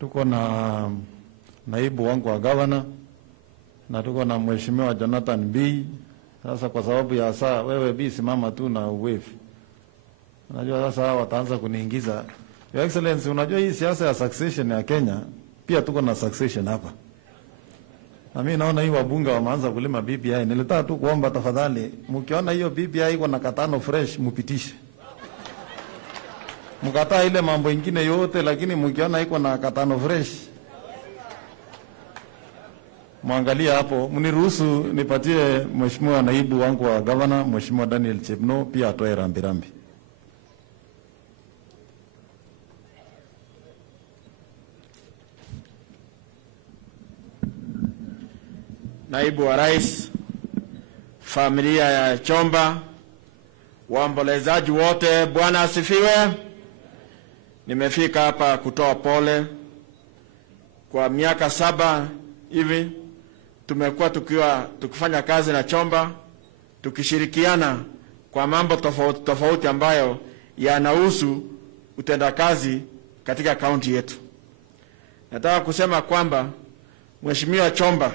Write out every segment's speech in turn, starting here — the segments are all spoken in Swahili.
tuko na naibu wangu wa governor na tuko na mheshimiwa Jonathan B. Sasa kwa sababu ya saa wewe B simama tu na wave. Unajua sasa wataanza kuniingiza. Your Excellency, unajua hii siasa ya succession ya Kenya pia tuko na succession hapa. Na mimi naona hii wabunge wameanza kulima BBI. Nilitaka tu kuomba tafadhali, mkiona hiyo BBI iko na katano fresh mupitishe. Mkataa ile mambo ingine yote, lakini mkiona iko na katano fresh muangalia hapo. Mniruhusu nipatie mheshimiwa naibu wangu wa governor, mheshimiwa Daniel Chepno, pia atoe rambirambi. Naibu wa Rais, familia ya Chomba, waombolezaji wote, Bwana asifiwe. Nimefika hapa kutoa pole. Kwa miaka 7 hivi tumekuwa tukifanya kazi na Chomba, tukishirikiana kwa mambo tofauti ambayo yanahusu utendakazi katika kaunti yetu. Nataka kusema kwamba Mheshimiwa Chomba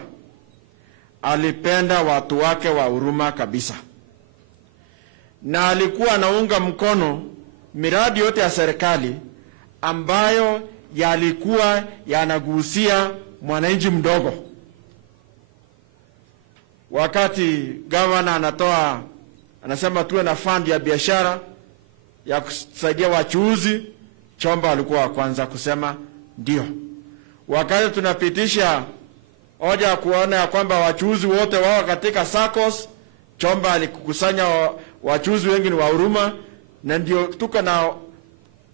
alipenda watu wake wa Huruma kabisa, na alikuwa anaunga mkono miradi yote ya serikali ambayo yalikuwa yanagusia mwananchi mdogo. Wakati governor anasema tuwe na fund ya biashara ya kusaidia wachuuzi, Chomba alikuwa wa kwanza kusema ndio. Wakati tunapitisha hoja ya kuona ya kwamba wachuuzi wote wao katika SACCOS, Chomba alikukusanya wachuuzi wengi ni wa Huruma, na ndio tuko na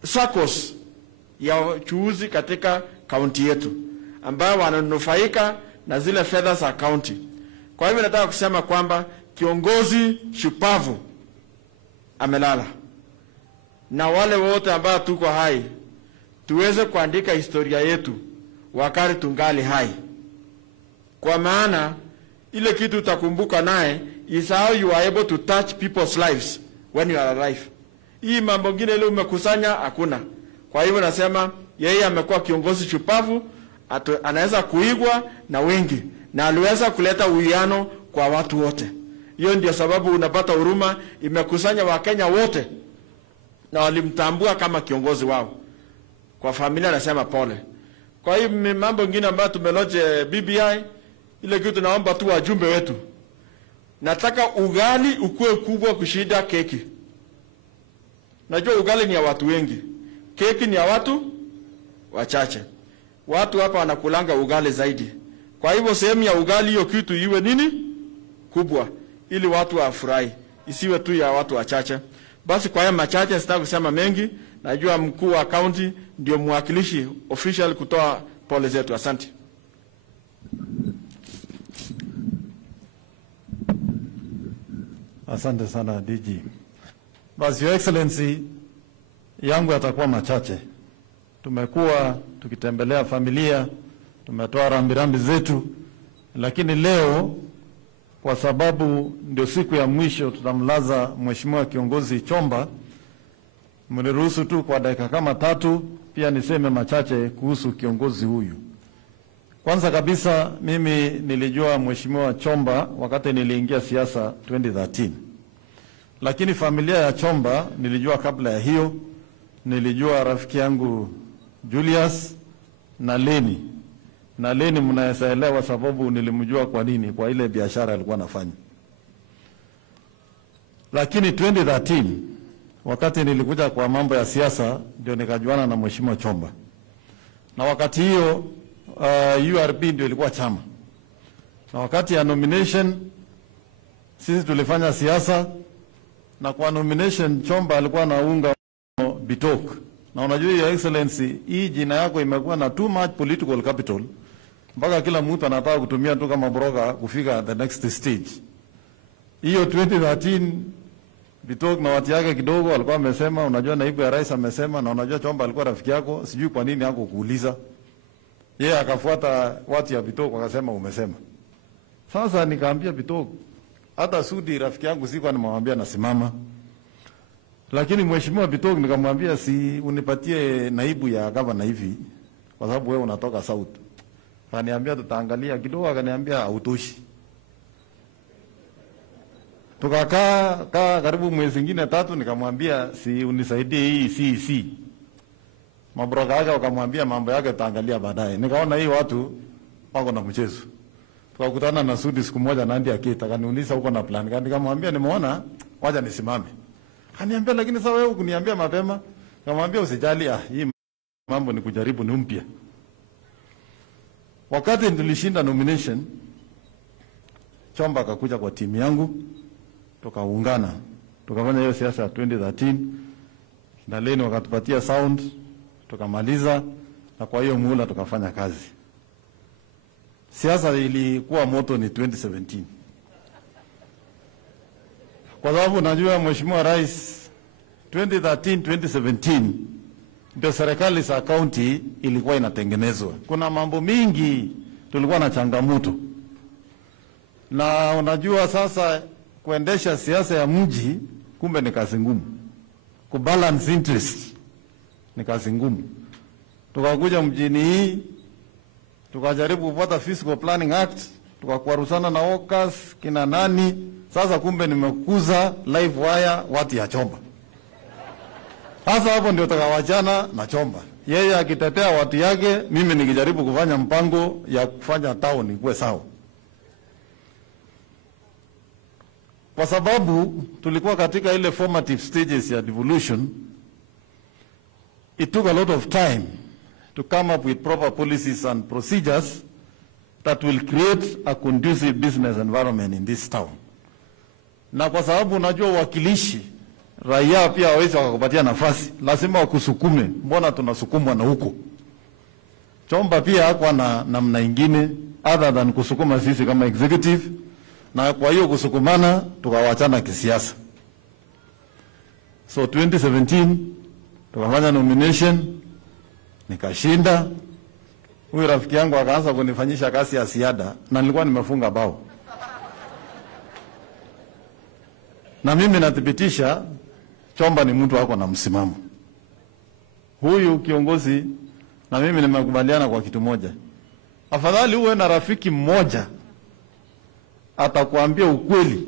SACCOS ya wachuuzi katika kaunti yetu ambao wananufaika na zile fedha za kaunti. Kwa hivyo nataka kusema kwamba kiongozi shupavu amelala, na wale wote ambao tuko hai tuweze kuandika historia yetu wakati tungali hai. Kwa maana ile kitu utakumbuka naye is how you are able to touch people's lives when you are alive. Hii mambo mengine ile umekusanya hakuna. Kwa hivyo nasema yeye amekuwa kiongozi shupavu, anaweza kuigwa na wengi, na aliweza kuleta uwiano kwa watu wote. Hiyo ndio sababu unapata Huruma imekusanya Wakenya wote na walimtambua kama kiongozi wao. Kwa familia nasema pole. Kwa hiyo mambo mengine ambayo tumeloje BBI, ile kitu naomba tu wajumbe wetu, nataka ugali ukue kubwa kushinda keki. Najua ugali ni ya watu wengi, keki ni ya watu wachache. Watu hapa wanakulanga ugali zaidi. Kwa hivyo sehemu ya ugali hiyo kitu iwe nini? Kubwa, ili watu wafurahi, isiwe tu ya watu wachache. Basi kwa haya machache sitaki kusema mengi. Najua mkuu wa county ndio mwakilishi official kutoa pole zetu. Asante. Asante sana DG. Basi Your Excellency, yangu yatakuwa machache. Tumekuwa tukitembelea familia, tumetoa rambirambi zetu, lakini leo kwa sababu ndio siku ya mwisho tutamlaza mheshimiwa kiongozi Chomba, mniruhusu tu kwa dakika kama 3 pia niseme machache kuhusu kiongozi huyu. Kwanza kabisa, mimi nilijua mheshimiwa Chomba wakati niliingia siasa 2013. Lakini familia ya Chomba nilijua kabla ya hiyo. Nilijua rafiki yangu Julius na Leni. Na Leni mnaelewa sababu nilimjua kwa nini, kwa ile biashara alikuwa anafanya. Lakini 2013 wakati nilikuja kwa mambo ya siasa ndio nikajuana na mheshimiwa Chomba. Na wakati hiyo URP ndio ilikuwa chama. Na wakati ya nomination sisi tulifanya siasa, na kwa nomination Chomba alikuwa anaunga Bitok. Na unajua Your Excellency, hii jina yako imekuwa na too much political capital, mpaka kila mtu anataka kutumia tu kama broker kufika the next stage. Hiyo 2013 Bitok na watu yake kidogo alikuwa amesema, unajua naibu ya rais amesema, na unajua Chomba alikuwa rafiki yako, sijui kwa nini yako kuuliza. Yeye akafuata watu ya Bitok wakasema umesema. Sasa nikaambia Bitok, hata Sudi rafiki yangu sikuwa nimemwambia nasimama. Lakini mheshimiwa Bitok nikamwambia si unipatie naibu ya gavana hivi kwa sababu wewe unatoka South. Akaniambia tutaangalia kidogo, akaniambia hautoshi. Tukakaa karibu mwezi mwingine 3, nikamwambia si unisaidie hii CEC. Mabroka yake wakamwambia mambo yake tutaangalia baadaye. Nikaona hii watu wako na mchezo. Tukakutana na Sudi siku moja na Andy Akita, akaniuliza uko na plan gani? Nikamwambia nimeona wacha nisimame. Akaniambia lakini sasa wewe kuniambia mapema. Nikamwambia usijali, hii mambo ni kujaribu, ni mpya. Wakati nilishinda nomination, Chomba akakuja kwa timu yangu, tukaungana, tukafanya hiyo siasa ya 2013, na leo wakatupatia sound, tukamaliza, na kwa hiyo muhula tukafanya kazi. Siasa ilikuwa moto ni 2017. Kwa sababu najua Mheshimiwa Rais 2013 2017 ndio serikali za county ilikuwa inatengenezwa. Kuna mambo mingi tulikuwa na changamoto. Na unajua sasa kuendesha siasa ya mji kumbe ni kazi ngumu. Kubalance interest ni kazi ngumu. Tukakuja mjini hii, tukajaribu kupata Fiscal Planning Act, tukakwaruzana na Okas, kina nani, sasa kumbe nimekuza live wire watu ya Chomba. Sasa hapo ndio tukawachana na Chomba. Yeye akitetea watu yake, mimi nikijaribu kufanya mpango ya kufanya town ikuwe sawa. Kwa sababu tulikuwa katika ile formative stages ya devolution, it took a lot of time to come up with proper policies and procedures that will create a conducive business environment in this town. Na kwa sababu unajua wakilishi, raia pia hawezi wakakupatia nafasi, lazima wakusukume. Mbona tunasukumwa na huko? Chomba pia hakuwa na namna ingine other than kusukuma sisi kama executive, na kwa hiyo kusukumana tukawachana kisiasa. So 2017 tukafanya nomination, nikashinda. Huyu rafiki yangu akaanza kunifanyisha kazi ya ziada na nilikuwa nimefunga bao. Na mimi nathibitisha Chomba ni mtu wako na msimamo. Huyu kiongozi na mimi nimekubaliana kwa kitu moja. Afadhali uwe na rafiki mmoja atakuambia ukweli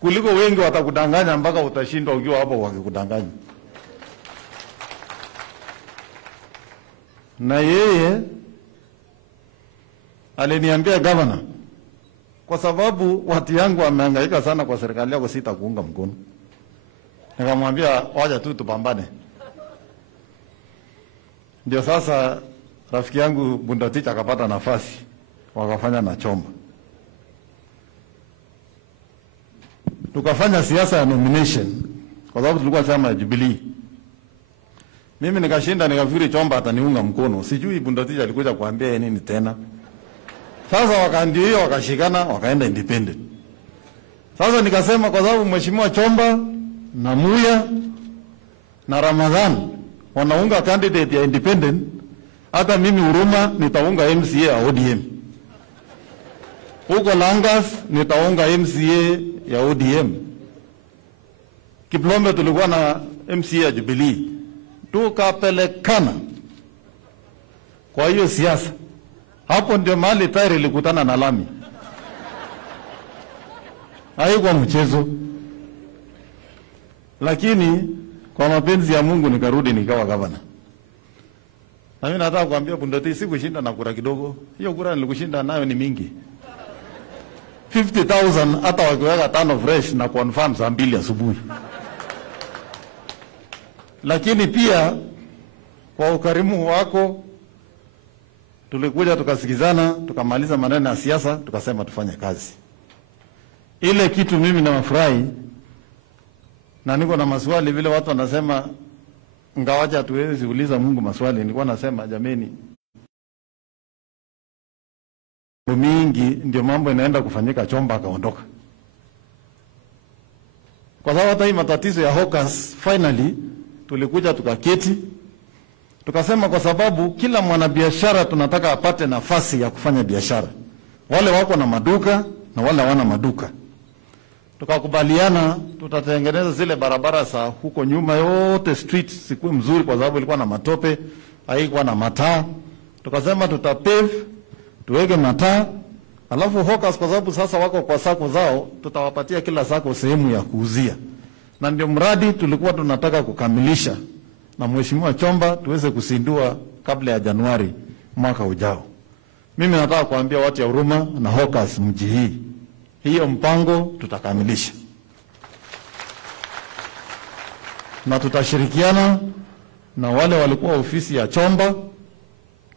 kuliko wengi watakudanganya mpaka utashindwa ukiwa hapo wakikudanganya. Na yeye aliniambia governor, kwa sababu watu yangu wamehangaika sana kwa serikali yako, sitakuunga mkono. Nikamwambia wacha tu tupambane. Ndio sasa rafiki yangu Bundatich akapata nafasi, wakafanya na Chomba. Tukafanya siasa ya nomination kwa sababu tulikuwa chama ya Jubilee. Mimi nikashinda, nikafikiri Chomba ataniunga mkono. Sijui Bundatich alikuja kuambia yeye nini tena. Sasa wakaandio hiyo wakashikana, wakaenda independent. Sasa nikasema kwa sababu Mheshimiwa Chomba na Muya na Ramadhan wanaunga candidate ya independent, hata mimi Huruma nitaunga MCA ya ODM. Huko Langas nitaunga MCA ya ODM. Kiplombe tulikuwa na MCA ya Jubilee. Tukapelekana kwa hiyo siasa. Hapo ndio mahali tayari ilikutana na lami. Haikuwa mchezo. Lakini kwa mapenzi ya Mungu nikarudi nikawa gavana. Na mimi nataka kuambia Bundatich sikushinda na kura kidogo. Hiyo kura nilikushinda nayo ni mingi. 50,000 hata wakiweka 5 fresh na confirm saa 2 asubuhi. Lakini pia kwa ukarimu wako tulikuja tukasikizana, tukamaliza maneno ya siasa, tukasema tufanye kazi. Ile kitu mimi na mafurahi, na niko na maswali vile watu wanasema ngawaja tuwezi uliza Mungu maswali, nilikuwa nasema jameni, mingi ndio mambo inaenda kufanyika. Chomba akaondoka. Kwa sababu hata hii matatizo ya hawkers finally tulikuja tukaketi tukasema kwa sababu kila mwanabiashara tunataka apate nafasi ya kufanya biashara. Wale wako na maduka na wale hawana maduka. Tukakubaliana tutatengeneza zile barabara za huko nyuma yote street sikuwe mzuri kwa sababu ilikuwa na matope. haikuwa na mataa. Tukasema tutapave, tuweke mataa, alafu hawkers kwa sababu sasa wako kwa sako zao, tutawapatia kila sako sehemu ya kuuzia. Na ndio mradi tulikuwa tunataka kukamilisha na Mheshimiwa Chomba tuweze kusindua kabla ya Januari mwaka ujao. Mimi nataka kuambia watu ya Huruma na hawkers mji hii, hiyo mpango tutakamilisha. Na tutashirikiana na wale walikuwa ofisi ya Chomba,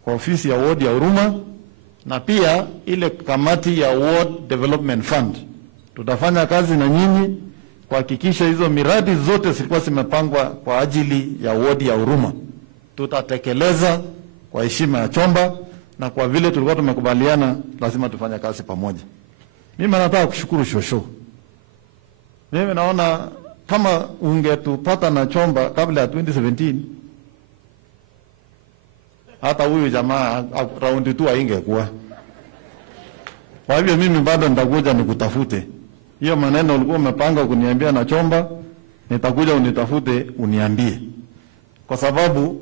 kwa ofisi ya ward ya Huruma, na pia ile kamati ya Ward Development Fund. Tutafanya kazi na nyinyi kuhakikisha hizo miradi zote zilikuwa zimepangwa kwa ajili ya ward ya Huruma tutatekeleza kwa heshima ya Chomba, na kwa vile tulikuwa tumekubaliana lazima tufanye kazi pamoja. Mimi nataka kushukuru Shosho. Mimi naona kama ungetupata na Chomba kabla ya 2017, hata huyu jamaa round 2 haingekuwa. Kwa hivyo mimi bado nitakuja nikutafute. Hiyo maneno ulikuwa umepanga kuniambia na Chomba, nitakuja unitafute uniambie. Kwa sababu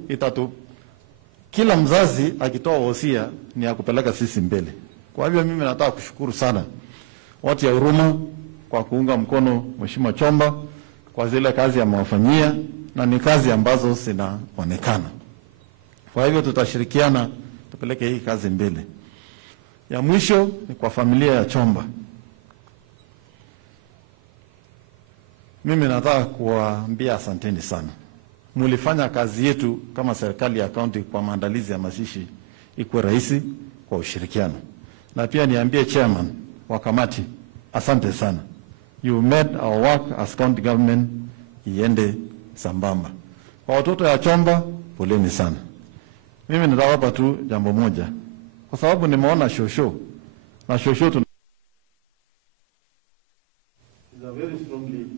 kila mzazi akitoa wosia ni ya kupeleka sisi mbele. Kwa hivyo mimi nataka kushukuru sana watu ya Huruma kwa kuunga mkono Mheshimiwa Chomba kwa zile kazi amewafanyia, na ni kazi ambazo zinaonekana. Kwa hivyo tutashirikiana tupeleke hii kazi mbele. Ya mwisho ni kwa familia ya Chomba. Mimi nataka kuwaambia asanteni sana. Mulifanya kazi yetu kama serikali ya kaunti kwa maandalizi ya mazishi ikuwe rahisi kwa ushirikiano. Na pia niambie chairman wa kamati, asante sana. You made our work as county government iende sambamba. Kwa watoto ya Chomba, poleni sana. Mimi nitawapa tu jambo moja. Kwa sababu nimeona Shosho. Na Shosho is a very strong leader.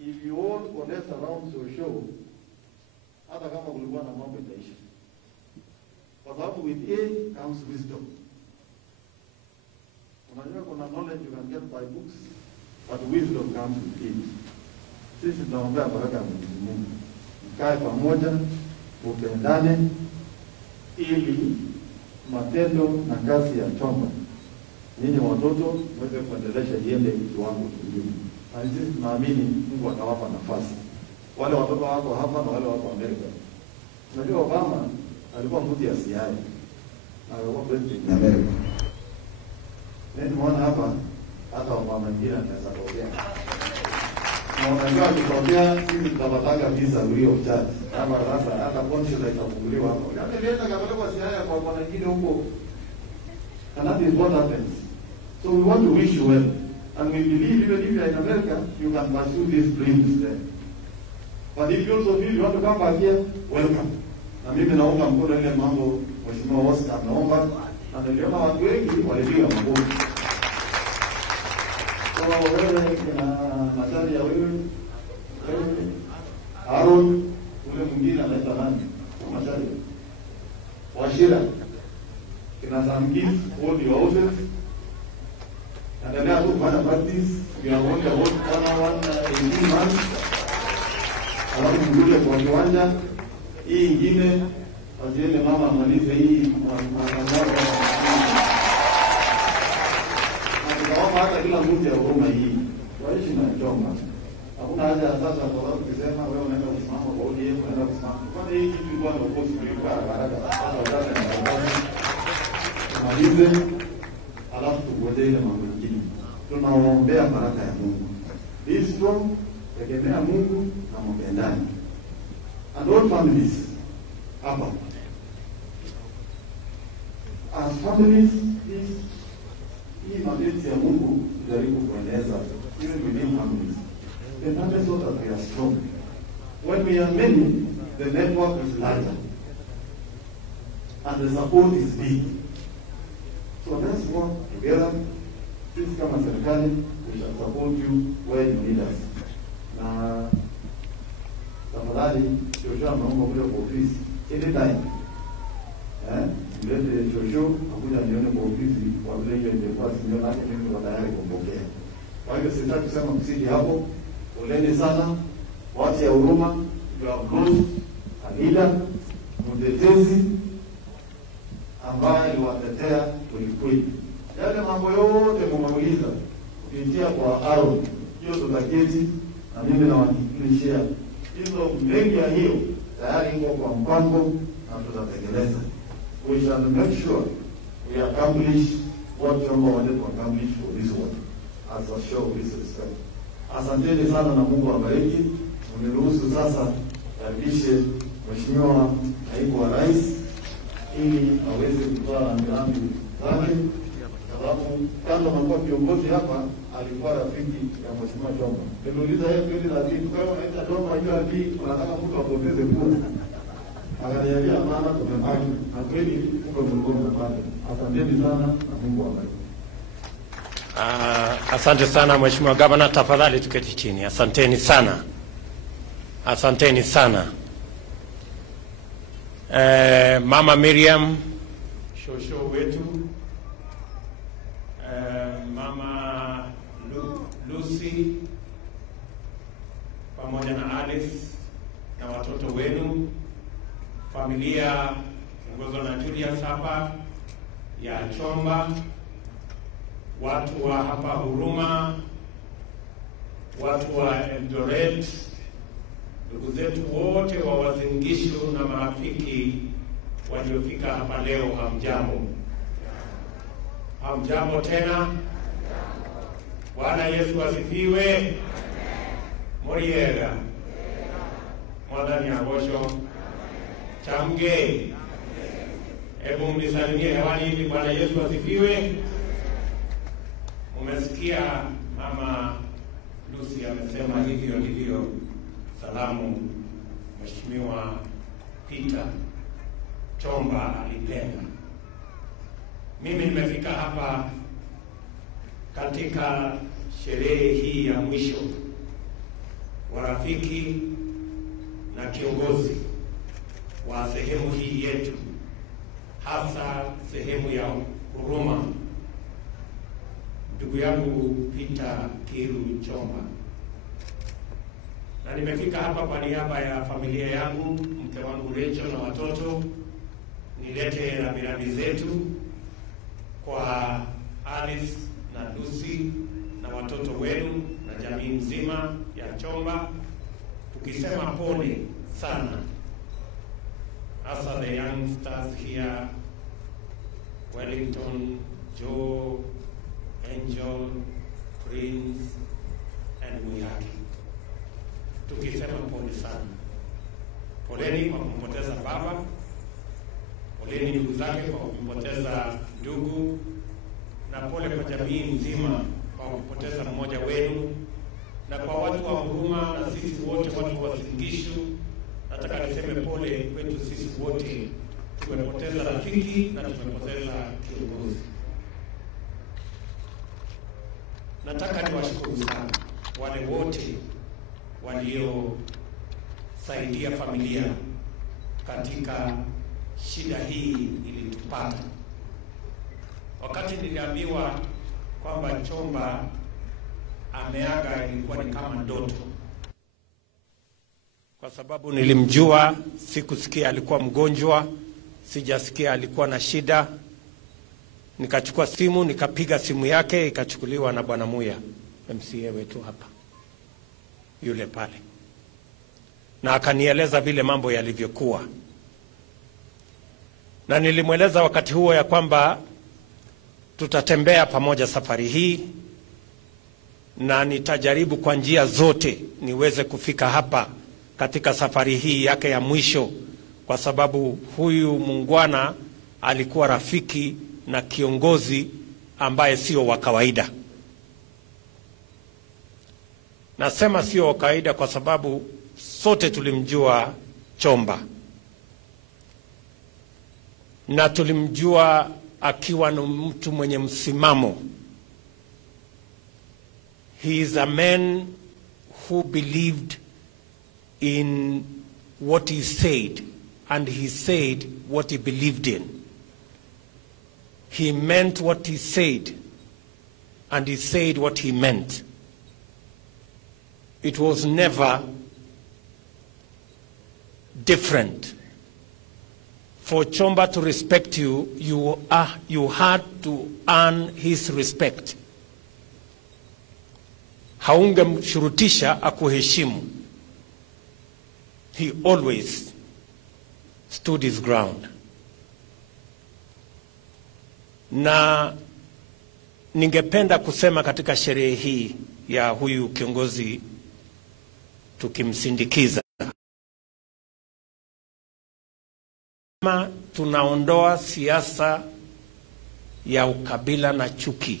If you all connect around Shosho, hata kama kulikuwa na mambo itaisha. Kwa sababu with age comes wisdom. Unajua kuna knowledge you can get by books, but wisdom comes with age. Sisi tunaombea baraka ya Mwenyezi Mungu. Mkae pamoja, upendane, ili matendo na kazi ya Chomba nyinyi watoto mweze kuendelesha iende kiwango kingine. Na sisi tunaamini Mungu atawapa nafasi. Wale watoto wako hapa na wale wako Amerika. Unajua Obama alikuwa mtu ya CIA na alikuwa president wa Amerika. Tunaona hapa hata Obama mwingine anaweza kutokea. Na unajua kitokea sisi tutapata visa hiyo chat. Kama sasa hata consulate itafunguliwa hapo. Hata leta kapelekwa CIA kwa bwana nyingine huko. And that is what happens. So we want to wish you well. And we believe even if you are in America, you can pursue these dreams there. But if you also feel you want to come back here, welcome. Na mimi naomba mkono ile mambo Mheshimiwa Oscar naomba. Na niliona watu wengi walipiga mabomu. Kwa wewe na Natali ya wewe, Aaron, ule mwingine anaitwa nani? Natali. Washira. Kina Samgis, all the houses. Endelea tu kufanya practice. We are going to hold 18 months. Alafu mjule kwa kiwanja. Hii ingine, waziende mama amalize hii matangazo. Na tunaomba hata kila mtu ya Huruma hii waishi na Chomba. Hakuna haja sasa kwa sababu kusema wewe unaenda kusimama kwa ODM, unaenda kusimama. Kwani hii kitu ilikuwa ndio boss ilikuwa haraka. Sasa malize, alafu tugoje ile mambo mengine. Tunaombea baraka ya Mungu. Be strong, tegemea Mungu na mpendane. And all families hapa. As families, hii mapenzi ya Mungu jaribu kueneza even within families. The numbers so that we are strong. When we are many, the network is larger. And the support is big. So let's work together. Please come as a serikali, we shall support you where you need us. Na tafadhali Shosho ameomba kuja kwa ofisi anytime. Mlete Shosho akuja nione kwa ofisi kwa vile hiyo ingekuwa sinyo lake mimi kwa tayari kumpokea. Kwa hivyo sitaki kusema msiki hapo. Poleni sana. Watu ya Huruma, you have lost a leader. mtetezi ambaye aliwatetea kwelikweli. Yale mambo yote mumeuliza kupitia kwa Aaron, hiyo tutaketi na mimi nawahakikishia hizo mengi ya hiyo tayari iko kwa mpango na tutatekeleza. We shall make sure we accomplish what Chomba wanted to accomplish for this one, as a show of respect. Asanteni sana na Mungu awabariki. Uniruhusu sasa karibishe Mheshimiwa Naibu wa Rais ili aweze kutoa rambirambi zake, sababu kando na kiongozi hapa alikuwa rafiki ya Mheshimiwa Chomba. Niliuliza yeye kweli na kitu kama anaita Chomba hiyo ati unataka mtu apoteze kura. Akaniambia mama tumepaki na kweli uko mgongo pale. Asanteni sana na Mungu awabariki. Asante sana Mheshimiwa Governor, tafadhali tuketi chini. Asanteni sana. Asanteni sana. Mama Miriam, shosho wetu, Mama Lucy, pamoja na Alice na watoto wenu, familia ongozwa na Julius hapa ya Chomba, watu wa hapa Huruma, watu wa Eldoret, ndugu zetu wote wa Uasin Gishu na marafiki waliofika hapa leo, hamjambo. Hamjambo tena. Bwana Yesu asifiwe. Moriega. Mwadhani agosho. Chamge. Hebu mnisalimie hewani ili Bwana Yesu asifiwe. Umesikia Mama Lucy amesema hivyo ndivyo salamu Mheshimiwa Peter Chomba alipenda. Mimi nimefika hapa katika sherehe hii ya mwisho wa rafiki na kiongozi wa sehemu hii yetu, hasa sehemu ya Huruma, ndugu yangu Peter Kiiru Chomba. Na nimefika hapa kwa niaba ya familia yangu, mke wangu Rachel na watoto, nilete rambirambi zetu kwa Alice na Lucy na watoto wenu na jamii mzima ya Chomba, tukisema pole sana, hasa the youngsters here, Wellington, Joe, Angel, Prince and Muyaki. Tukisema pole sana. Poleni kwa kumpoteza baba, poleni ndugu zake kwa kumpoteza ndugu, na pole kwa jamii nzima kwa kupoteza mmoja wenu, na kwa watu wa Huruma na sisi wote watu wa Gishu. Nataka niseme pole kwetu sisi wote, tumepoteza rafiki na tumepoteza kiongozi. Nataka niwashukuru sana wale wote waliosaidia familia katika shida hii ilitupata. Wakati niliambiwa kwamba Chomba ameaga, ilikuwa ni kama ndoto, kwa sababu nilimjua, sikusikia alikuwa mgonjwa, sijasikia alikuwa na shida. Nikachukua simu, nikapiga simu yake, ikachukuliwa na Bwana Muya, MCA wetu hapa yule pale, na akanieleza vile mambo yalivyokuwa. Na nilimweleza wakati huo ya kwamba tutatembea pamoja safari hii, na nitajaribu kwa njia zote niweze kufika hapa katika safari hii yake ya mwisho, kwa sababu huyu muungwana alikuwa rafiki na kiongozi ambaye sio wa kawaida. Nasema sio wa kawaida kwa sababu sote tulimjua Chomba, na tulimjua akiwa ni mtu mwenye msimamo. He is a man who believed in what he said, and he said what he believed in. He meant what he said, and he said what he meant. It was never different. for Chomba to respect you, you had to earn his respect. Haungemshurutisha akuheshimu. He always stood his ground. Na ningependa kusema katika sherehe hii ya huyu kiongozi tukimsindikiza, kama tunaondoa siasa ya ukabila na chuki,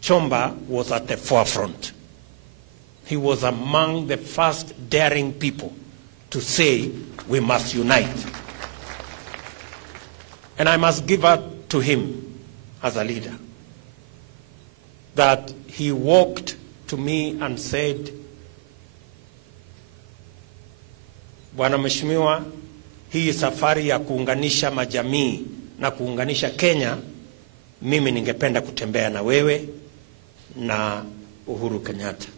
Chomba was at the forefront. He was among the first daring people to say we must unite. And I must give up to him as a leader that he walked to me and said, Bwana Mheshimiwa, hii safari ya kuunganisha majamii na kuunganisha Kenya, mimi ningependa kutembea na wewe na Uhuru Kenyatta.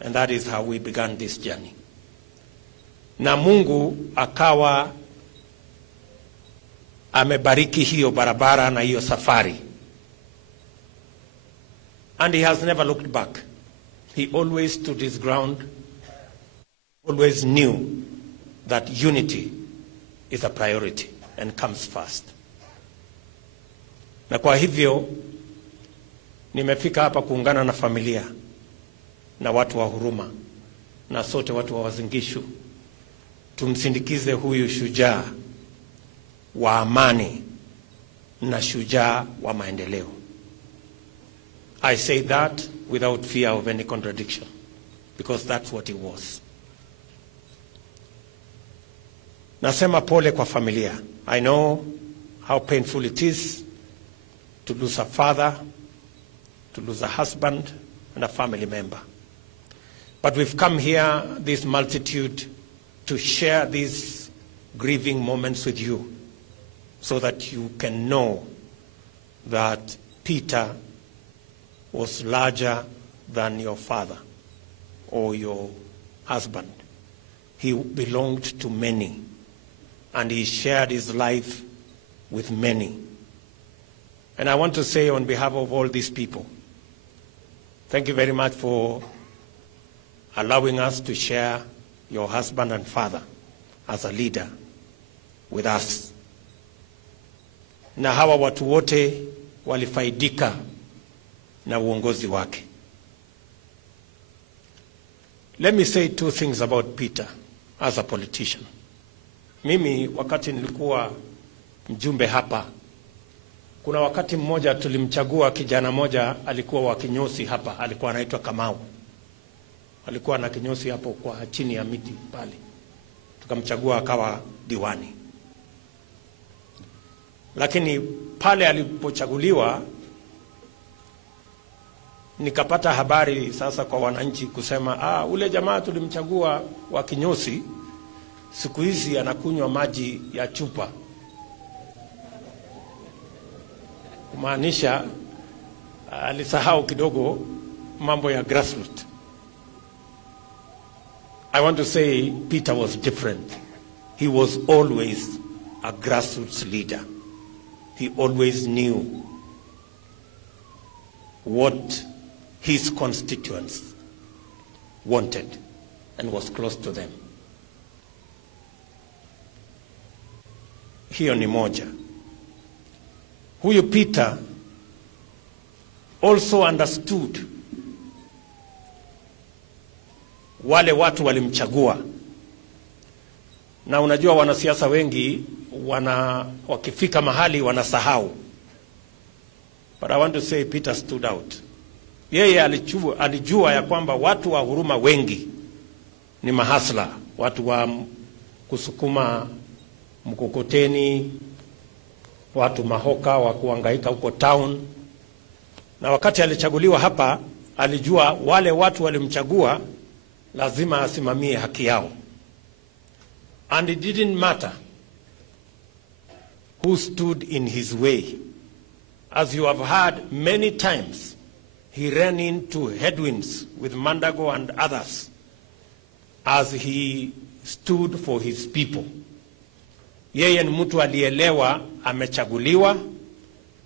And that is how we began this journey. Na Mungu akawa amebariki hiyo barabara na hiyo safari. And he has never looked back. He always stood his ground, always knew that unity is a priority and comes first. Na kwa hivyo nimefika hapa kuungana na familia na watu wa Huruma na sote watu wa Uasin Gishu, tumsindikize huyu shujaa wa amani na shujaa wa maendeleo. I say that without fear of any contradiction, because that's what he was. Nasema pole kwa familia. I know how painful it is to lose a father, to lose a husband and a family member. But we've come here, this multitude, to share these grieving moments with you so that you can know that Peter was larger than your father or your husband. He belonged to many, and he shared his life with many. And I want to say on behalf of all these people, thank you very much for allowing us to share your husband and father as a leader with us. Na hawa watu wote walifaidika na uongozi wake. Let me say two things about Peter as a politician. Mimi wakati nilikuwa mjumbe hapa, kuna wakati mmoja tulimchagua kijana moja alikuwa wa kinyosi hapa, alikuwa anaitwa Kamau. Alikuwa na kinyosi hapo kwa chini ya miti pale. Tukamchagua akawa diwani. Lakini pale alipochaguliwa, nikapata habari sasa kwa wananchi kusema, ule jamaa tulimchagua wa kinyosi, siku hizi anakunywa maji ya chupa. Kumaanisha alisahau kidogo mambo ya grassroots. I want to say Peter was different. He was always a grassroots leader. He always knew what his constituents wanted and was close to them. Hiyo ni moja. Huyu Peter also understood wale watu walimchagua. Na unajua wanasiasa wengi wakifika mahali wanasahau. But I want to say Peter stood out. Yeye alijua ya kwamba watu wa Huruma wengi ni mahasla, watu wa kusukuma mkokoteni, watu mahoka wa kuhangaika huko town. Na wakati alichaguliwa hapa, alijua wale watu walimchagua lazima asimamie haki yao. And it didn't matter who stood in his way. As you have heard many times, he ran into headwinds with Mandago and others as he stood for his people. Yeye ni mtu alielewa amechaguliwa,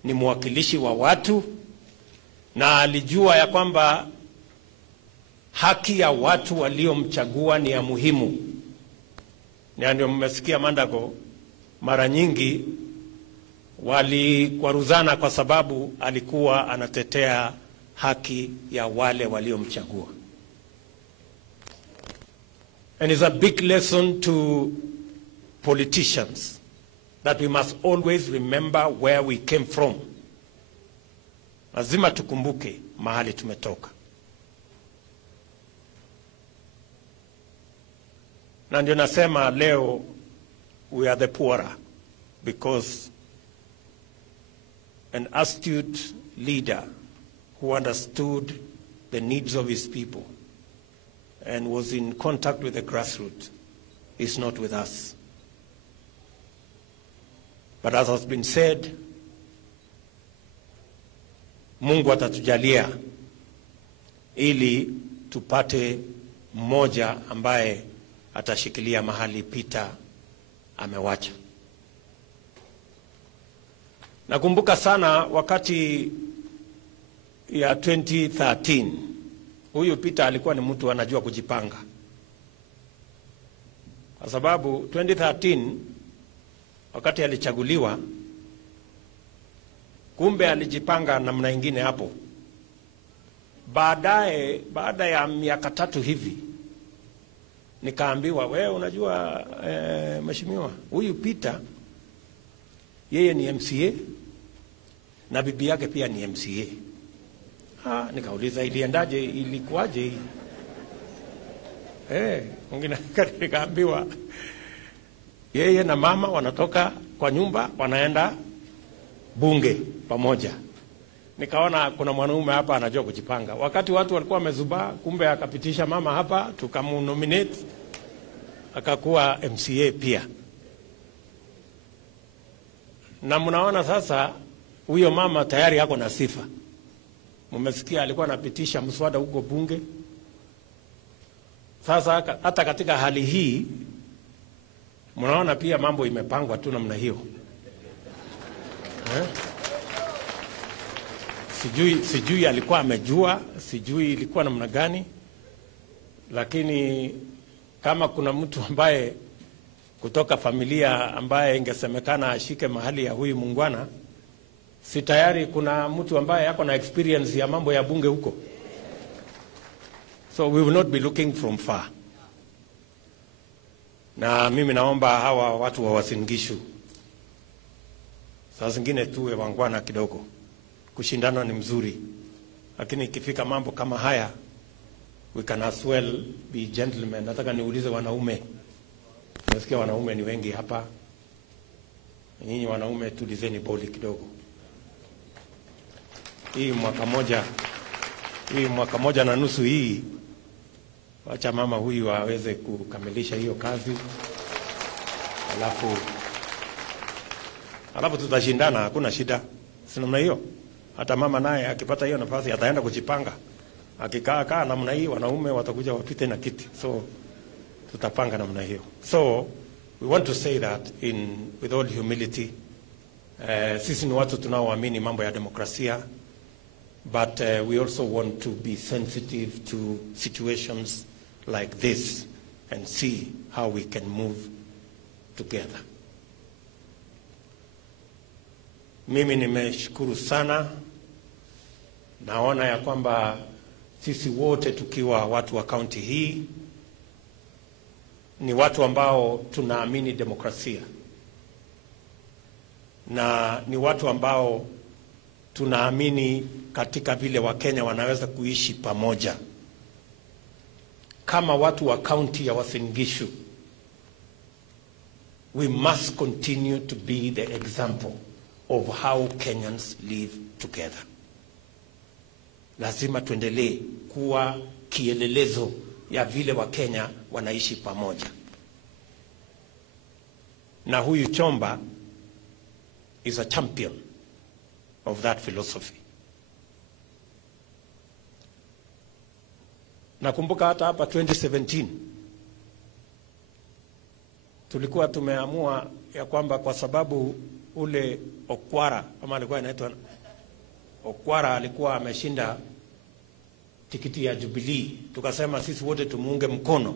ni mwakilishi wa watu, na alijua ya kwamba haki ya watu waliomchagua ni ya muhimu. Na ndio mmesikia Mandago mara nyingi walikwaruzana kwa sababu alikuwa anatetea haki ya wale waliomchagua. And it's a big lesson to politicians that we must always remember where we came from. Lazima tukumbuke mahali tumetoka. Na ndio nasema leo we are the poorer because an astute leader who understood the needs of his people and was in contact with the grassroots is not with us. But as has been said, Mungu atatujalia ili tupate mmoja ambaye atashikilia mahali Peter amewacha. Nakumbuka sana wakati ya 2013, huyu Peter alikuwa ni mtu anajua kujipanga. Kwa sababu 2013 wakati alichaguliwa, kumbe alijipanga namna nyingine hapo. Baada ya miaka 3 hivi, nikaambiwa, wewe unajua mheshimiwa, huyu Peter yeye ni MCA na bibi yake pia ni MCA. Nikauliza iliendaje, ilikuwaje? Mwingine nikaambiwa yeye na mama wanatoka kwa nyumba wanaenda bunge pamoja. Nikaona kuna mwanaume hapa anajua kujipanga. Wakati watu walikuwa wamezubaa, kumbe akapitisha mama hapa, tukamunominate akakuwa MCA pia. Na mnaona sasa huyo mama tayari yako na sifa. Mmesikia alikuwa anapitisha mswada huko bunge. Sasa hata katika hali hii mnaona pia mambo imepangwa tu namna hiyo. Sijui alikuwa amejua, sijui ilikuwa namna gani, lakini kama kuna mtu ambaye kutoka familia ambaye ingesemekana ashike mahali ya huyu mungwana, si tayari kuna mtu ambaye yako na experience ya mambo ya bunge huko. So we will not be looking from far. Na mimi naomba hawa watu wa Uasin Gishu, saa zingine tuwe wangwana kidogo. Kushindana ni mzuri, lakini ikifika mambo kama haya, we can as well be gentlemen. Nataka niulize wanaume, nasikia wanaume ni wengi hapa. Nyinyi wanaume tulizeni boli kidogo. Hii mwaka moja na nusu hii, wacha mama huyu aweze kukamilisha hiyo kazi. Alafu tutashindana, hakuna shida. Sina hiyo. Hata mama naye akipata hiyo nafasi ataenda kujipanga. Akikaa namna hii, wanaume watakuja wapite na kiti. So tutapanga namna hiyo. So we want to say that with all humility, sisi ni watu tunaoamini mambo ya demokrasia, but we also want to be sensitive to situations like this and see how we can move together. Mimi nimeshukuru sana. Naona ya kwamba sisi wote tukiwa watu wa kaunti hii ni watu ambao tunaamini demokrasia, na ni watu ambao tunaamini katika vile Wakenya wanaweza kuishi pamoja. Kama watu wa kaunti ya Uasin Gishu, we must continue to be the example of how Kenyans live together. Lazima tuendelee kuwa kielelezo ya vile Wakenya wanaishi pamoja. Na huyu Chomba is a champion of that philosophy. Nakumbuka hata hapa 2017 tulikuwa tumeamua ya kwamba kwa sababu ule Okwara, ama alikuwa inaitwa Okwara, alikuwa ameshinda tikiti ya Jubilee, tukasema sisi wote tumuunge mkono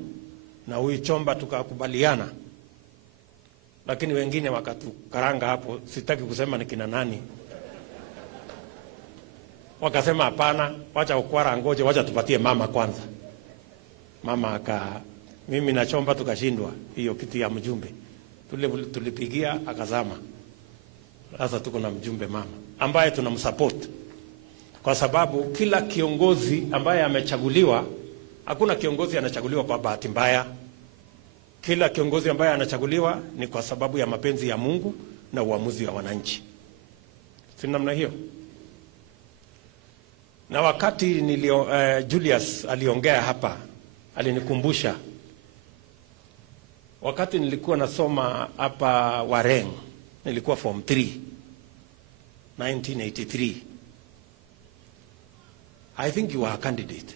na huyu Chomba, tukakubaliana. Lakini wengine wakatukaranga hapo, sitaki kusema ni kina nani. Wakasema hapana, wacha Okwara ngoje, wacha tupatie mama kwanza. Mama mimi na Chomba tukashindwa hiyo kiti ya mjumbe. Tulipigia akazama. Sasa tuko na mjumbe mama ambaye tunamsupport. Kwa sababu kila kiongozi ambaye amechaguliwa, hakuna kiongozi anachaguliwa kwa bahati mbaya. Kila kiongozi ambaye anachaguliwa ni kwa sababu ya mapenzi ya Mungu na uamuzi wa wananchi. Si namna hiyo? Na wakati Julius aliongea hapa, alinikumbusha wakati nilikuwa nasoma hapa Wareng, nilikuwa form 3 1983. I think you were a candidate.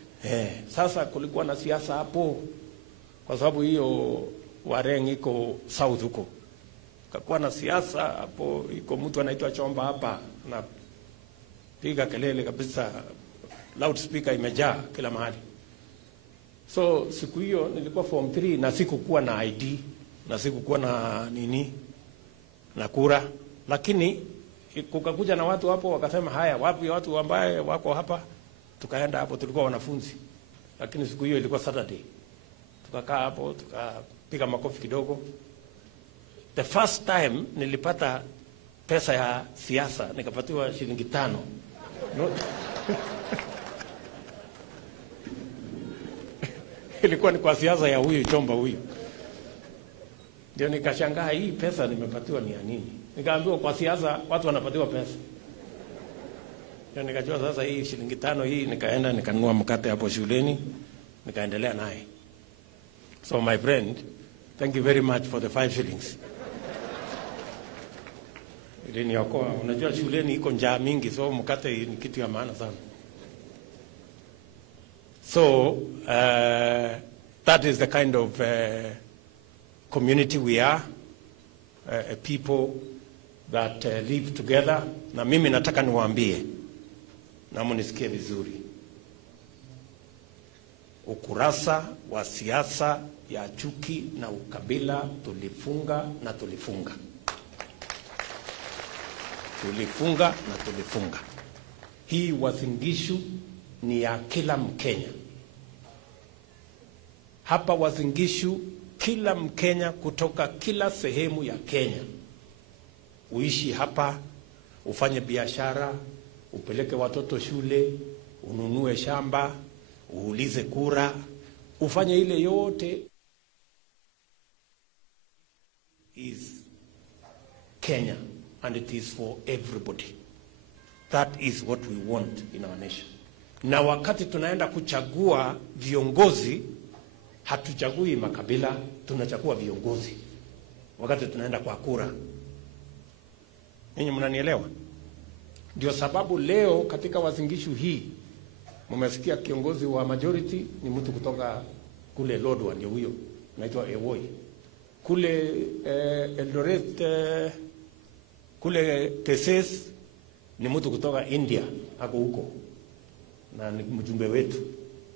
Sasa kulikuwa na siasa hapo, kwa sababu hiyo Wareng iko south huko. Kakuwa na siasa hapo, iko mtu anaitwa Chomba hapa na piga kelele kabisa, loudspeaker imejaa kila mahali. So siku hiyo nilikuwa form 3 na sikukuwa na ID na sikukuwa na na kura, lakini kukakuja na watu hapo wakasema haya, wapi watu ambaye wako hapa? Tukaenda hapo, tulikuwa wanafunzi, lakini siku hiyo ilikuwa Saturday. Tukakaa hapo tukapiga makofi kidogo. The first time nilipata pesa ya siasa, nikapatiwa shilingi 5. Ilikuwa ni kwa siasa ya huyu Chomba huyu. Ndio nikashangaa, hii pesa nimepatiwa ni ya nini? Nikaambiwa kwa siasa watu wanapatiwa pesa. Ndio nikajua sasa hii shilingi 5 hii, nikaenda nikanunua mkate hapo shuleni, nikaendelea naye. So my friend, thank you very much for the 5 shillings. Iliniokoa. Unajua shuleni iko njaa mingi, so mkate ni kitu ya maana sana. So that is the kind of community we are, a people that live together. Na mimi nataka niwaambie, na munisikie vizuri, ukurasa wa siasa ya chuki na ukabila tulifunga na tulifunga. Tulifunga na tulifunga. Hii Uasin Gishu ni ya kila Mkenya. Hapa Uasin Gishu, kila Mkenya kutoka kila sehemu ya Kenya uishi hapa, ufanye biashara, upeleke watoto shule, ununue shamba, uulize kura, ufanye ile yote is Kenya, and it is for everybody. That is what we want in our nation. Na wakati tunaenda kuchagua viongozi, hatuchagui makabila, tunachagua viongozi. Wakati tunaenda kwa kura. Ninyi mnanielewa? Ndio sababu leo katika Uasin Gishu hii mmesikia kiongozi wa majority ni mtu kutoka kule Lodwar, ndio huyo anaitwa Ewoi. Kule Eldoret, kule Teses ni mtu kutoka India, hako huko, na ni mjumbe wetu,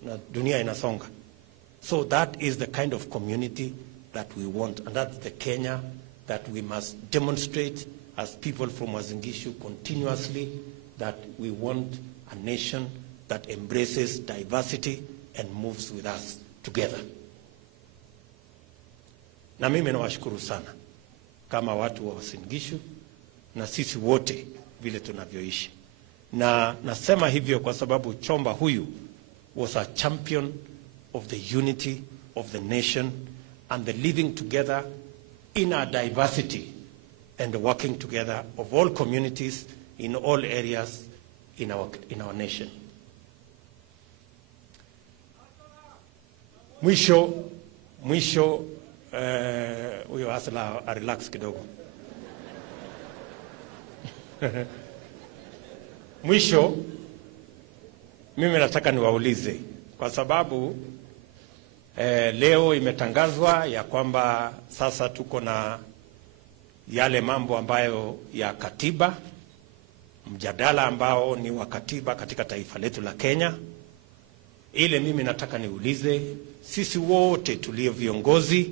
na dunia inasonga. So that is the kind of community that we want, and that's the Kenya that we must demonstrate as people from Uasin Gishu continuously, that we want a nation that embraces diversity and moves with us together. Na mimi nawashukuru sana kama watu wa Uasin Gishu na sisi wote vile tunavyoishi. Na nasema hivyo kwa sababu Chomba huyu was a champion of the unity of the nation and the living together in our diversity and the working together of all communities in all areas in our nation. Mwisho huyo asala a relax kidogo. Mwisho mimi nataka niwaulize, kwa sababu Leo imetangazwa ya kwamba sasa tuko na yale mambo ambayo ya katiba, mjadala ambao ni wa katiba katika taifa letu la Kenya. Ile mimi nataka niulize, sisi wote tulio viongozi,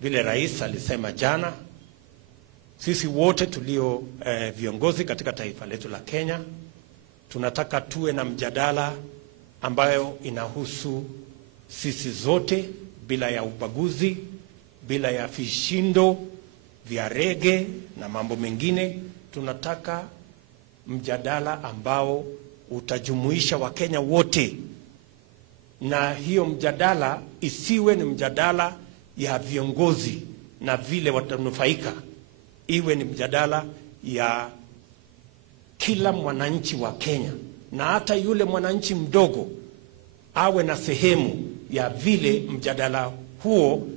vile rais alisema jana, sisi wote tulio viongozi katika taifa letu la Kenya, tunataka tuwe na mjadala ambayo inahusu sisi zote bila ya ubaguzi, bila ya vishindo vya rege na mambo mengine. Tunataka mjadala ambao utajumuisha Wakenya wote, na hiyo mjadala isiwe ni mjadala ya viongozi na vile watanufaika, iwe ni mjadala ya kila mwananchi wa Kenya, na hata yule mwananchi mdogo awe na sehemu ya vile mjadala huo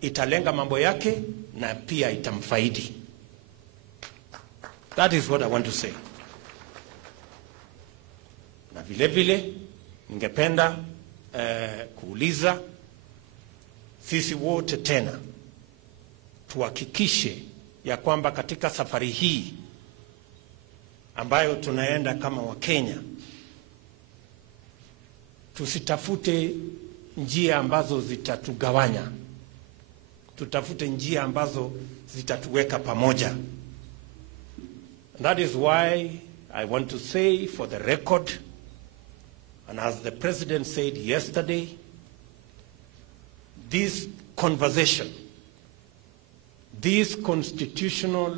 italenga mambo yake na pia itamfaidi. That is what I want to say. Na vile vile ningependa kuuliza sisi wote tena tuhakikishe ya kwamba katika safari hii ambayo tunaenda kama Wakenya, tusitafute njia ambazo zitatugawanya, tutafute njia ambazo zitatuweka pamoja. And that is why I want to say for the record, and as the President said yesterday, this conversation, this constitutional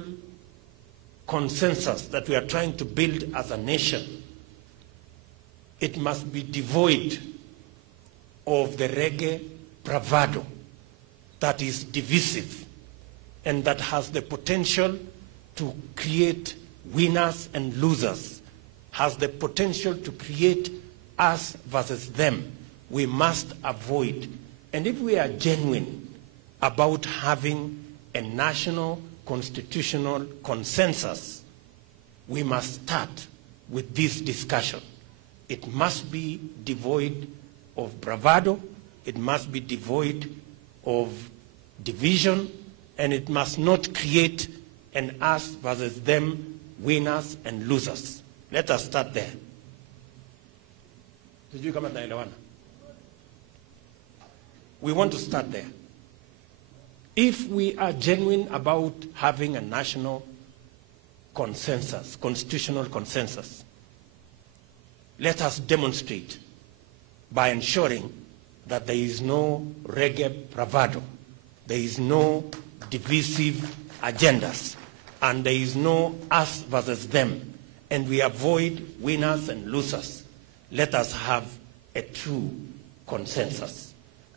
consensus that we are trying to build as a nation, it must be devoid of the reggae bravado that is divisive and that has the potential to create winners and losers, has the potential to create us versus them. We must avoid. And if we are genuine about having a national constitutional consensus, we must start with this discussion. It must be devoid of bravado, it must be devoid of division, and it must not create an us versus them, winners and losers. Let us start there. We want to start there. If we are genuine about having a national consensus, constitutional consensus, let us demonstrate by ensuring that there is no reggae bravado, there is no divisive agendas, and there is no us versus them, and we avoid winners and losers. Let us have a true consensus,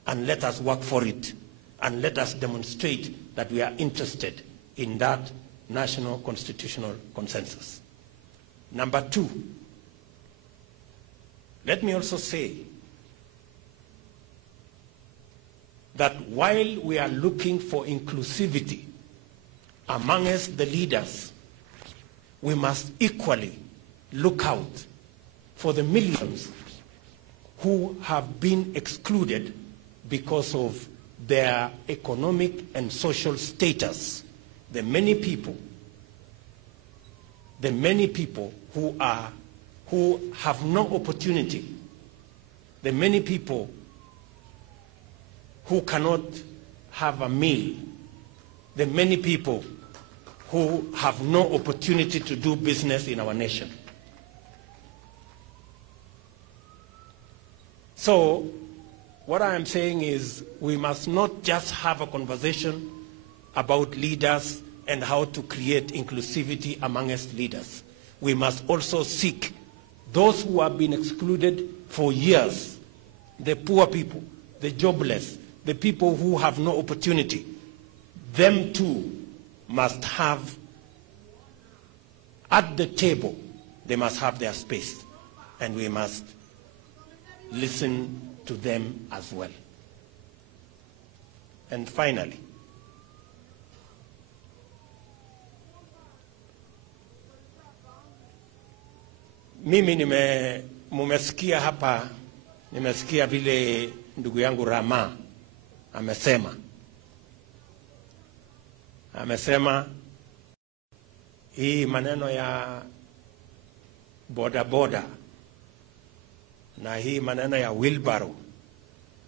and let us work for it, and let us demonstrate that we are interested in that national constitutional consensus. Number two, let me also say that while we are looking for inclusivity amongst the leaders, we must equally look out for the millions who have been excluded because of their economic and social status. The many people who have no opportunity, the many people who cannot have a meal, the many people who have no opportunity to do business in our nation. So, what I am saying is we must not just have a conversation about leaders and how to create inclusivity amongst leaders. We must also seek those who have been excluded for years, the poor people, the jobless, the people who have no opportunity. Them too must have, at the table, they must have their space, and we must listen to them as well. And finally, mimi mumesikia hapa, nimesikia vile ndugu yangu Rama amesema hii maneno ya boda na hii maneno ya wheelbarrow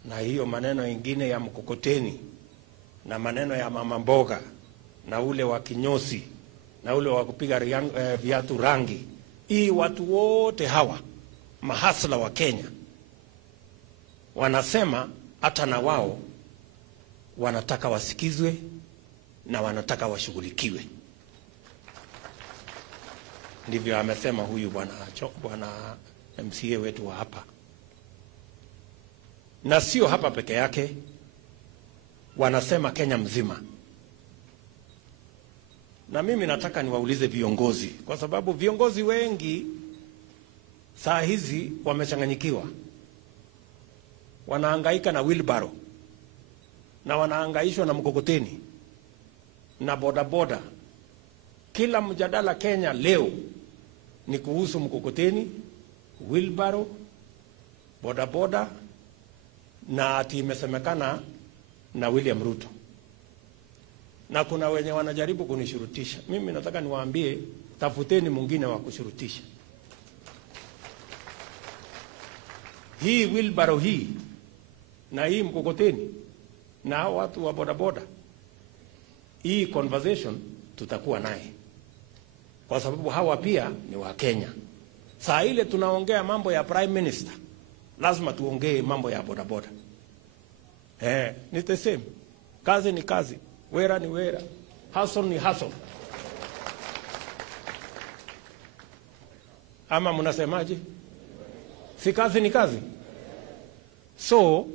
na hiyo maneno ingine ya mkokoteni na maneno ya mama mboga na ule wa kinyosi na ule wa kupiga viatu rangi, hii watu wote hawa mahasla wa Kenya wanasema hata na wao wanataka wasikizwe na wanataka washughulikiwe. Ndivyo amesema huyu bwana MCA wetu wa hapa. Na sio hapa peke yake, wanasema Kenya mzima. Na mimi nataka niwaulize viongozi, kwa sababu viongozi wengi saa hizi wamechanganyikiwa. Wanahangaika na wheelbarrow na wanahangaishwa na mkokoteni na bodaboda. Kila mjadala Kenya leo ni kuhusu mkokoteni, wheelbarrow, bodaboda na ati imesemekana na William Ruto. Na kuna wenye wanajaribu kunishurutisha. Mimi nataka niwaambie, tafuteni mwingine wa kushurutisha. Hii wheelbarrow hii na hii mkokoteni na watu wa bodaboda, hii conversation tutakuwa naye, kwa sababu hawa pia ni wa Kenya. Saa ile tunaongea mambo ya prime minister, lazima tuongee mambo ya bodaboda. Ni the same. Kazi ni kazi, wera ni wera, hustle ni hustle. Ama mnasemaje? Si kazi ni kazi? So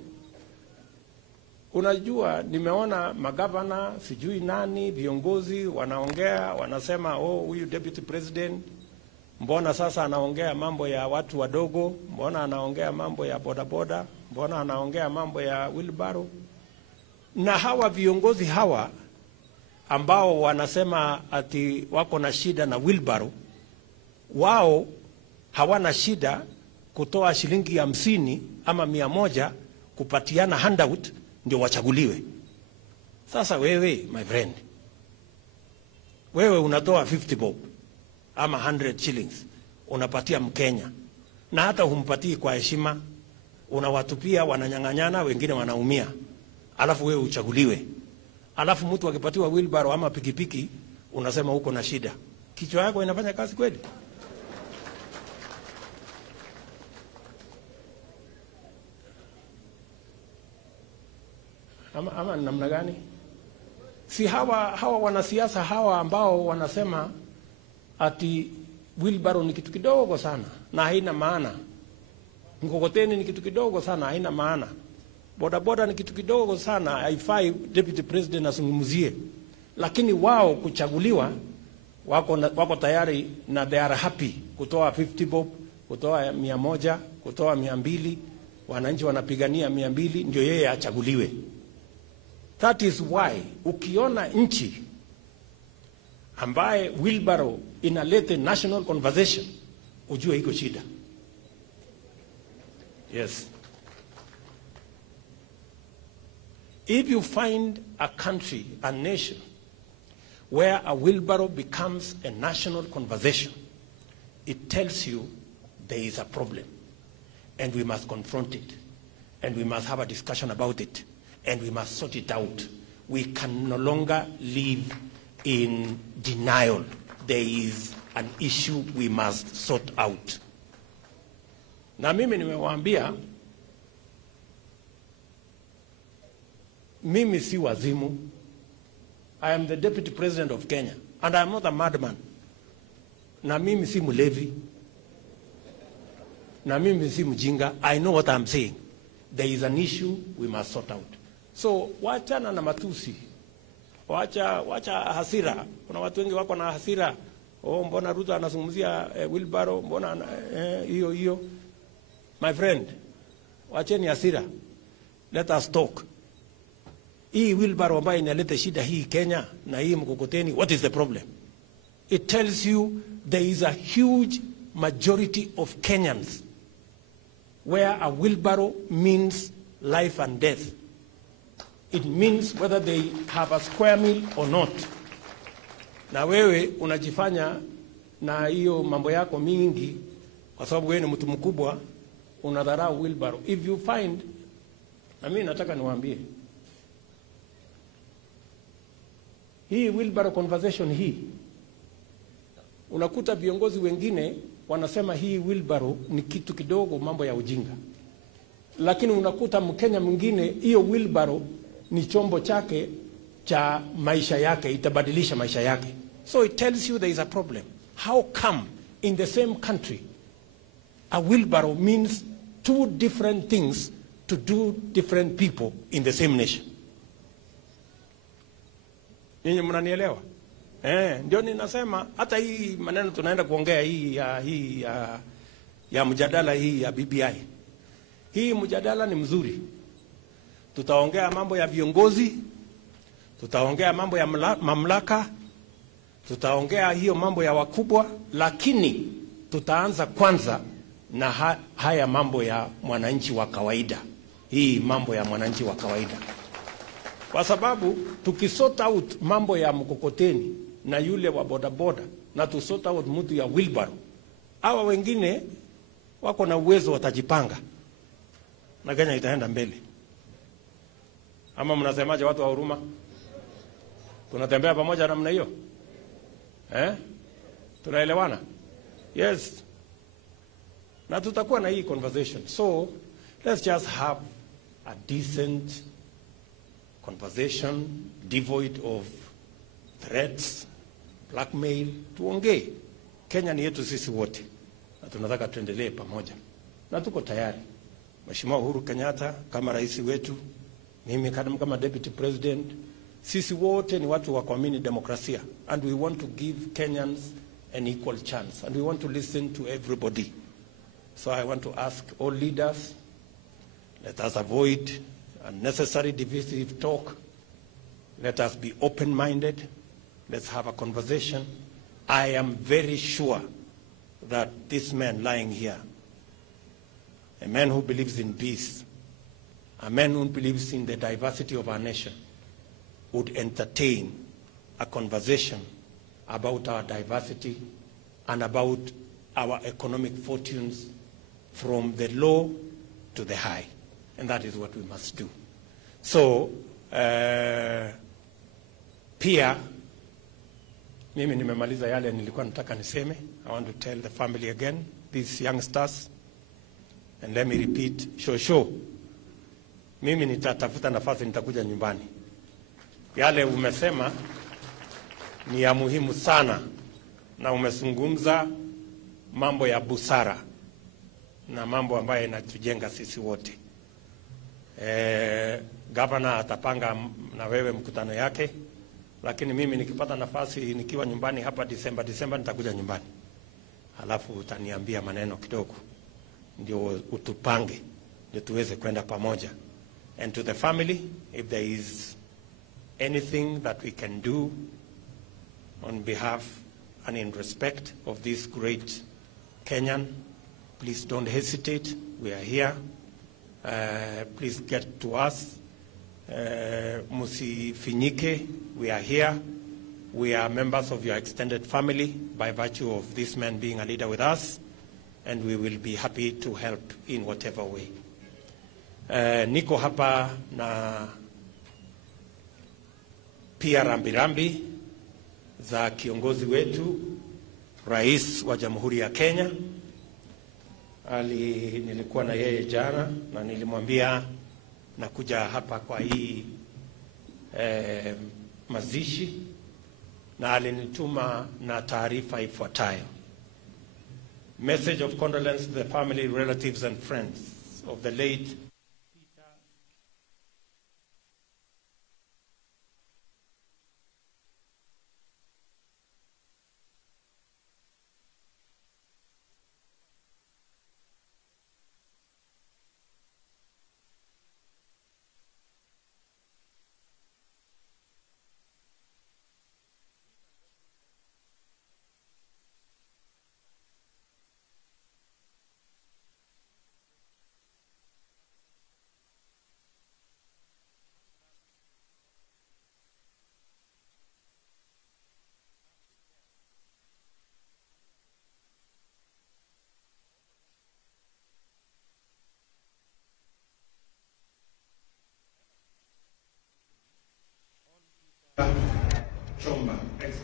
unajua, nimeona magavana sijui nani viongozi wanaongea, wanasema huyu deputy president mbona sasa anaongea mambo ya watu wadogo, mbona anaongea mambo ya bodaboda, mbona anaongea mambo ya wheelbarrow. Na hawa viongozi hawa ambao wanasema ati wako na shida na wheelbarrow, wao hawana shida kutoa shilingi 50 ama 100 kupatiana handout ndio wachaguliwe. Sasa wewe my friend, wewe unatoa 50 bob ama 100 shillings unapatia Mkenya, na hata humpatii kwa heshima, unawatupia, wananyang'anyana, wengine wanaumia, alafu wewe uchaguliwe. Alafu mtu akipatiwa wheelbarrow ama pikipiki unasema uko na shida. Kichwa yako inafanya kazi kweli? Ama namna gani? Si hawa wanasiasa hawa ambao wanasema ati wheelbarrow ni kitu kidogo sana na haina maana, mkokoteni ni kitu kidogo sana haina maana, bodaboda ni kitu kidogo sana haifai deputy president asungumuzie, lakini wao kuchaguliwa wako tayari na they are happy kutoa 50 bob, kutoa 100, kutoa 200, wananchi wanapigania 200 ndio yeye achaguliwe. That is why ukiona nchi ambaye wheelbarrow inalete national conversation, ujue iko shida. Yes. If you find a country, a nation, where a wheelbarrow becomes a national conversation, it tells you there is a problem and we must confront it and we must have a discussion about it and we must sort it out. We can no longer live in denial. There is an issue we must sort out. Na mimi nimewaambia, mimi si wazimu. I am the deputy president of Kenya and I am not a madman. Na mimi si mulevi. Na mimi si mjinga. I know what I'm saying. There is an issue we must sort out. So wachana na matusi. Wacha hasira. Kuna watu wengi wako na hasira. Mbona Ruto anazungumzia wheelbarrow, mbona hiyo. My friend, wacheni hasira. Let us talk. Hii wheelbarrow ambayo inaleta shida hii Kenya na hii mkokoteni, what is the problem? It tells you there is a huge majority of Kenyans where a wheelbarrow means life and death. It means whether they have a square meal or not. Na wewe unajifanya na hiyo mambo yako mingi kwa sababu wewe ni mtu mkubwa, unadharau wheelbarrow. If you find, na mimi nataka niwaambie, hii wheelbarrow conversation hii, unakuta viongozi wengine wanasema hii wheelbarrow ni kitu kidogo, mambo ya ujinga. Lakini unakuta Mkenya mwingine hiyo wheelbarrow ni chombo chake cha maisha yake, itabadilisha maisha yake. So it tells you there is a problem. How come in the same country a wheelbarrow means two different things to do different people in the same nation? Ninyi mnanielewa? Ndio ninasema hata hii maneno tunaenda kuongea hii ya mjadala hii ya BBI. Hii mjadala ni mzuri. Tutaongea mambo ya viongozi, tutaongea mambo ya mamlaka, tutaongea hiyo mambo ya wakubwa, lakini tutaanza kwanza na haya mambo ya mwananchi wa kawaida. Hii mambo ya mwananchi wa kawaida. Kwa sababu tukisort out mambo ya mkokoteni na yule wa bodaboda na tusort out mtu ya wheelbarrow, hawa wengine wako na uwezo, watajipanga na Kenya itaenda mbele. Ama mnasemaje watu wa Huruma? Tunatembea pamoja namna hiyo? Tunaelewana? Yes. Na tutakuwa na hii conversation. So let's just have a decent conversation devoid of threats, blackmail. Tuongee. Kenya ni yetu sisi wote. Na tunataka tuendelee pamoja. Na tuko tayari. Mheshimiwa Uhuru Kenyatta kama rais wetu, mimi kama deputy president, sisi wote ni watu wa kuamini demokrasia, and we want to give Kenyans an equal chance, and we want to listen to everybody. So I want to ask all leaders, let us avoid unnecessary divisive talk. Let us be open-minded. Let's have a conversation. I am very sure that this man lying here, a man who believes in peace, a man who believes in the diversity of our nation, would entertain a conversation about our diversity and about our economic fortunes from the low to the high. And that is what we must do. So, pia, mimi nimemaliza yale nilikuwa nataka niseme. I want to tell the family again, these youngsters, and let me repeat, shosho, mimi nitatafuta nafasi, nitakuja nyumbani. Yale umesema ni ya muhimu sana, na umezungumza mambo ya busara na mambo ambayo yanatujenga sisi wote. Governor atapanga na wewe mkutano yake, lakini mimi nikipata nafasi nikiwa nyumbani hapa December nitakuja nyumbani. Halafu utaniambia maneno kidogo, ndio utupange, ndio tuweze kwenda pamoja. And to the family, if there is anything that we can do on behalf and in respect of this great Kenyan, please don't hesitate. We are here. Please get to us. Musifinyike, we are here. We are members of your extended family by virtue of this man being a leader with us, and we will be happy to help in whatever way. Niko hapa na pia rambirambi za kiongozi wetu, Rais wa Jamhuri ya Kenya. Nilikuwa na yeye jana na nilimwambia nakuja hapa kwa hii mazishi, na alinituma na taarifa ifuatayo. Message of condolence to the family, relatives and friends of the late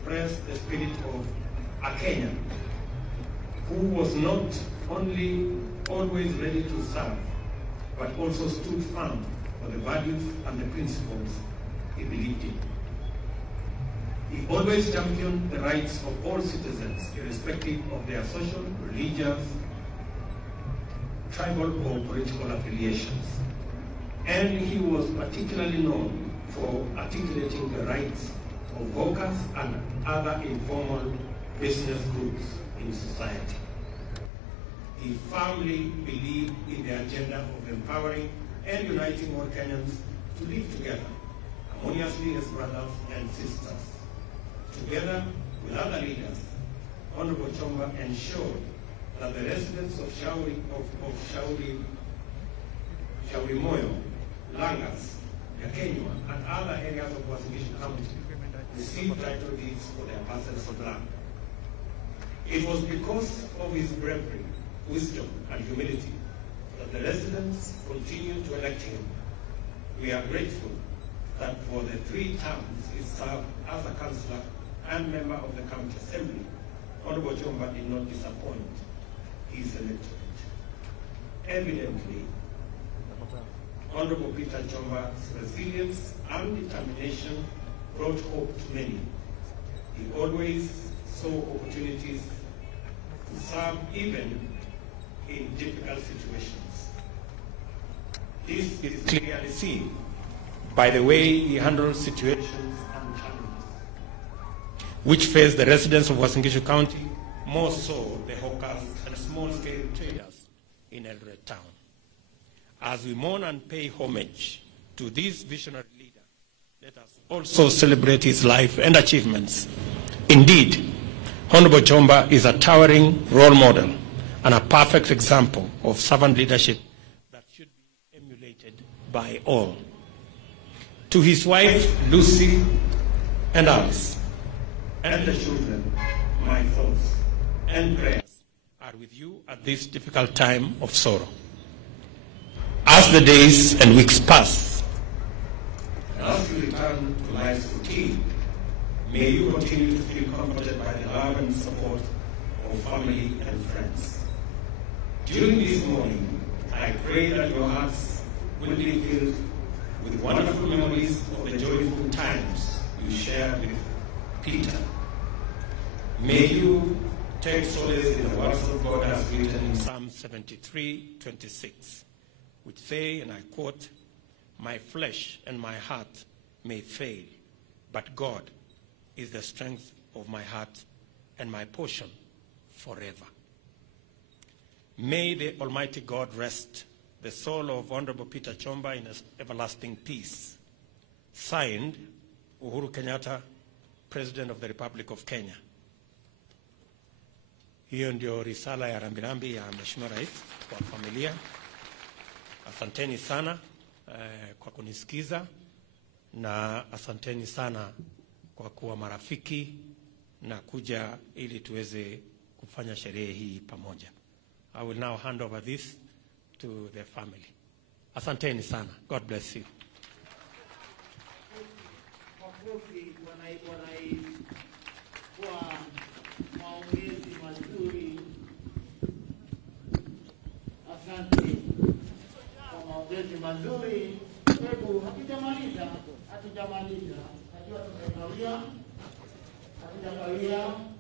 expressed the spirit of a Kenyan who was not only always ready to serve, but also stood firm for the values and the principles he believed in. He always championed the rights of all citizens, irrespective of their social, religious, tribal, or political affiliations. And he was particularly known for articulating the rights of hawkers and other informal business groups in society. He firmly believed in the agenda of empowering and uniting all Kenyans to live together harmoniously as brothers and sisters. Together with other leaders, Honourable Chomba ensured that the residents of Shauri Moyo, Langas, Yakenywa, and other areas of Uasin County received title deeds for their parcels of land. It was because of his bravery, wisdom, and humility that the residents continued to elect him. We are grateful that for the 3 terms he served as a councillor and member of the county assembly, Honourable Chomba did not disappoint his electorate. Evidently, Honourable Peter Chomba's resilience and determination brought hope to many. He always saw opportunities to serve even in difficult situations. This is clearly seen by the way he handled situations and challenges which face the residents of Uasin County, more so the hawkers and small-scale traders in Eldoret town. As we mourn and pay homage to this visionary leader, let us also celebrate his life and achievements. Indeed, Honourable Chomba is a towering role model and a perfect example of servant leadership that should be emulated by all. To his wife, Lucy, and Alice, and the children, my thoughts and prayers are with you at this difficult time of sorrow. As the days and weeks pass, and as you return to life's routine, may you continue to feel comforted by the love and support of family and friends. During this morning, I pray that your hearts will be filled with wonderful memories of the joyful times you share with Peter. May you take solace in the words of God as written in Psalm 73:26, which say, and I quote, "My flesh and my heart may fail, but God is the strength of my heart and my portion forever." May the Almighty God rest the soul of Honourable Peter Chomba in everlasting peace. Signed, Uhuru Kenyatta, President of the Republic of Kenya. Hiyo ndio risala ya rambirambi ya Mheshimiwa Rais kwa familia. Asanteni sana kwa kunisikiza na asanteni sana kwa kuwa marafiki na kuja ili tuweze kufanya sherehe hii pamoja. I will now hand over this to the family. Asanteni sana. God bless you. Asante kwa maongezi mazuri. Hebu hatujamaliza. Najua tumekawia. Hatujamaliza.